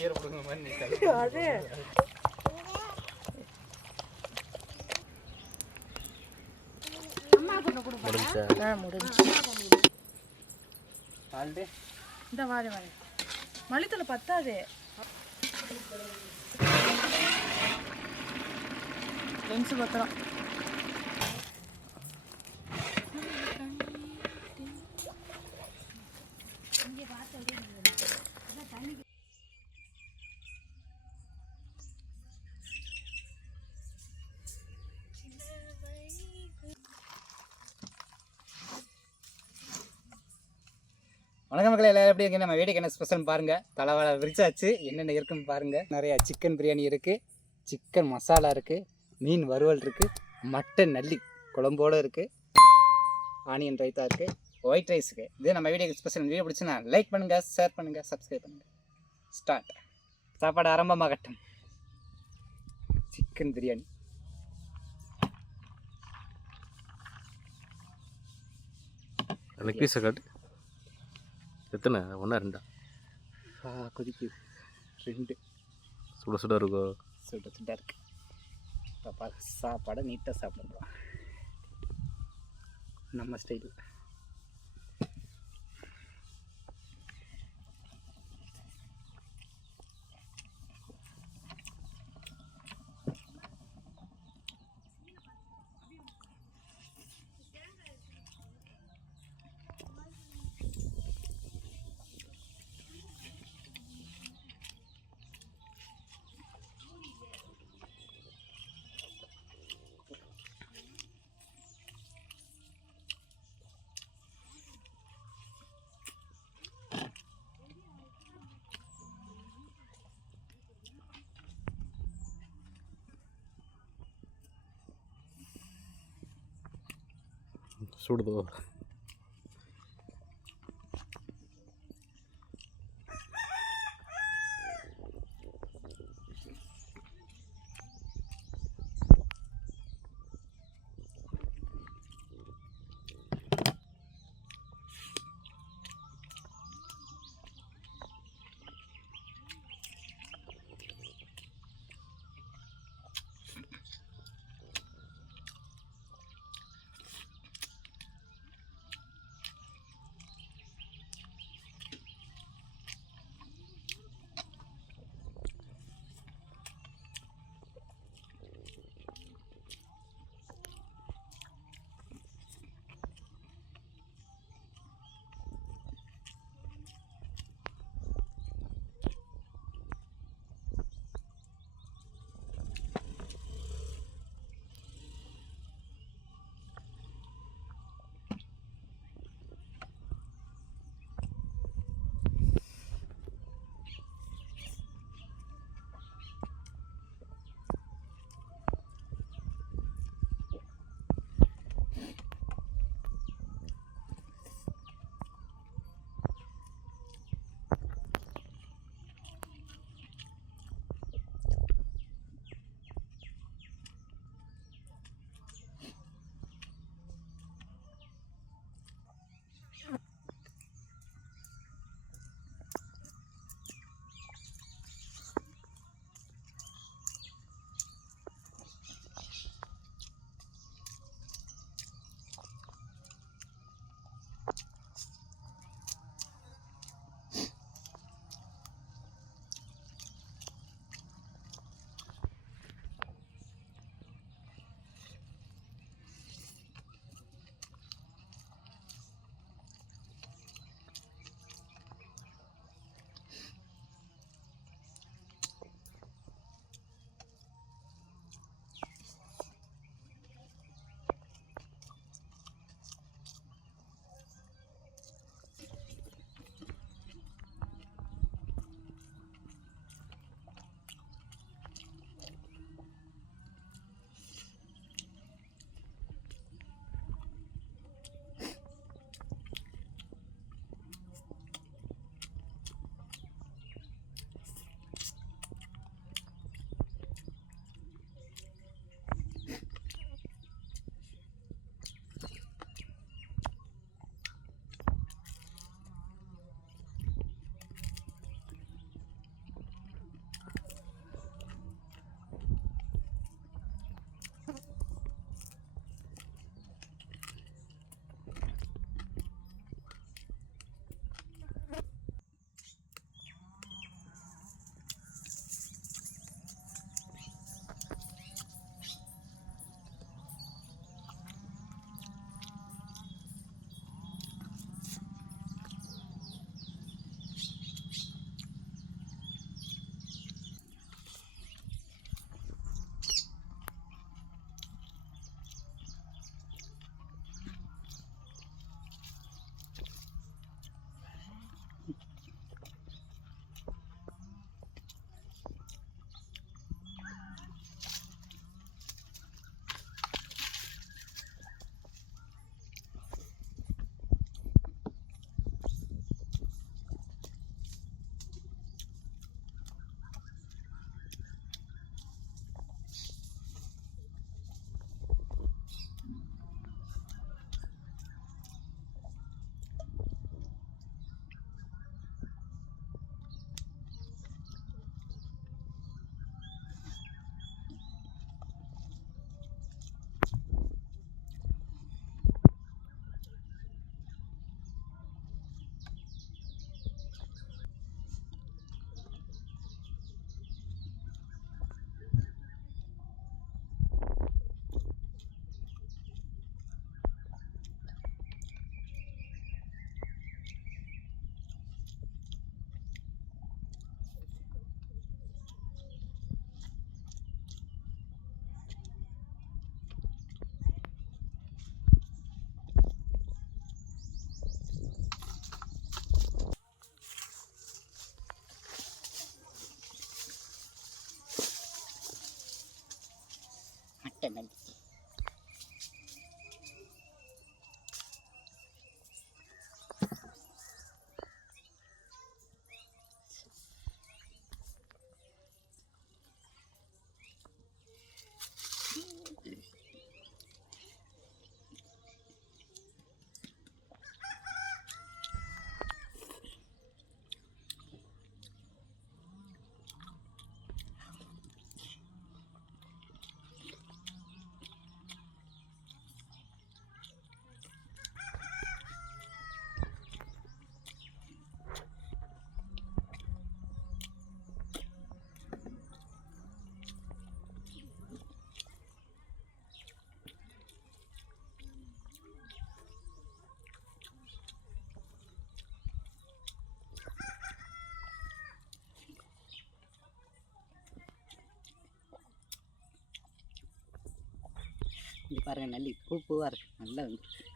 அது முடிஞ்சு இந்த வாழை மல்லித்தலை பத்தாது லென்ஸு பத்திரம் வணக்கம் மக்கள், எல்லாரும் எப்படி இருக்கு? நம்ம வீட்டுக்கு என்ன ஸ்பெஷல் பாருங்கள். தலைவாழை விரிச்சாச்சு, என்னென்ன இருக்குன்னு பாருங்கள். நிறையா சிக்கன் பிரியாணி இருக்குது, சிக்கன் மசாலா இருக்குது, மீன் வறுவல் இருக்குது, மட்டன் நல்லி குழம்போடு இருக்குது, ஆனியன் ரைத்தா இருக்குது, ஒயிட் ரைஸ் இருக்குது. இது நம்ம வீடியோக்கு ஸ்பெஷல். வீடியோ பிடிச்சுன்னா லைக் பண்ணுங்கள், ஷேர் பண்ணுங்கள், சப்ஸ்கிரைப் பண்ணுங்கள். ஸ்டார்ட். சாப்பாடு ஆரம்பமாகட்டும். சிக்கன் பிரியாணி எனக்கு பீஸை காட்டு. எத்தனை? ஒன்றா ரெண்டா? கொதிக்குது. 2 சுட சுட இருக்கோ? சுட சுட இருக்கு. பாப்பா சாப்பாடை நீட்டாக சாப்பிடலாம் நம்ம ஸ்டைல். சுடுதோ? மட்டன் நல்லி. இங்கே பாருங்கள் நல்லி பூவாக இருக்குது, நல்லா வந்துருக்கு.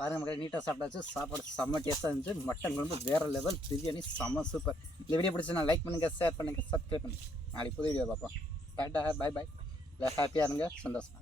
பாருங்கள் மக்களே, நீட்டாக சாப்பிட்டாச்சு. சாப்பாடு செம்ம டேஸ்ட்டாக இருந்துச்சு. மட்டன் குழம்பு வேறு லெவல், பிரியாணி செம்ம சூப்பர். இந்த வீடியோ பிடிச்சா லைக் பண்ணுங்கள், ஷேர் பண்ணுங்கள், சப்ஸ்கிரைப் பண்ணுங்கள். நாளைக்கு புது வீடியோ பார்ப்போம். டாட்டா, பாய் பாய். இல்லை ஹாப்பியாக இருங்க, சந்தோஷம்.